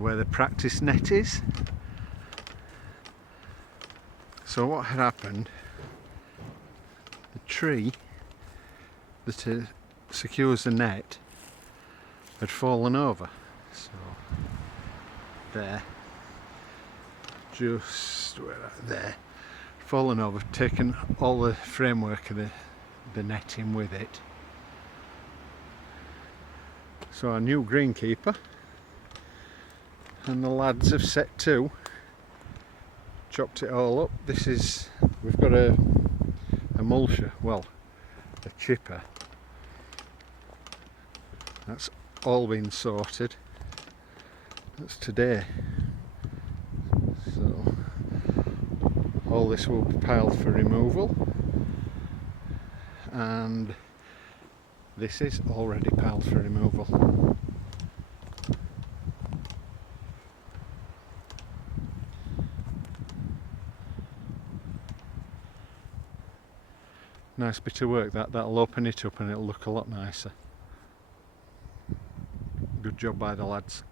where the practice net is. So what had happened, the tree that secures the net had fallen over. So there, just there, fallen over, taken all the framework of the netting with it. So our new greenkeeper and the lads have set to, chopped it all up. We've got a mulcher, well, a chipper. That's all been sorted. That's today. So all this will be piled for removal, and this is already piled for removal. Nice bit of work that'll open it up and it'll look a lot nicer. Good job by the lads.